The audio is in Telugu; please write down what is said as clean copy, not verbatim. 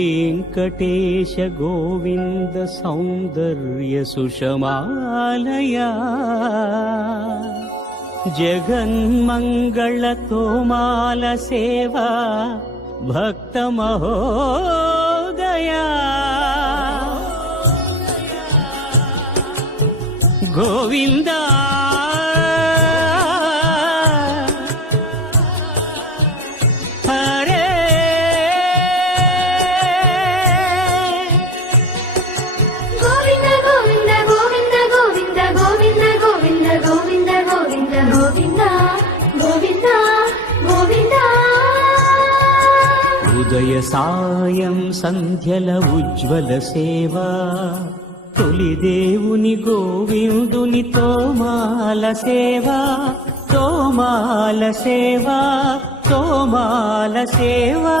वेङ्कटेश गोविन्द सौन्दर्य सुषमालया जगन्मङ्गल तोमाल सेवा भक्त महोदया गोविन्दा ఉదయ సాయం సంధ్యల ఉజ్వల సేవా తొలి దేవుని గోవిందుని తోమాల సేవా తోమాల సేవా తోమాల సేవా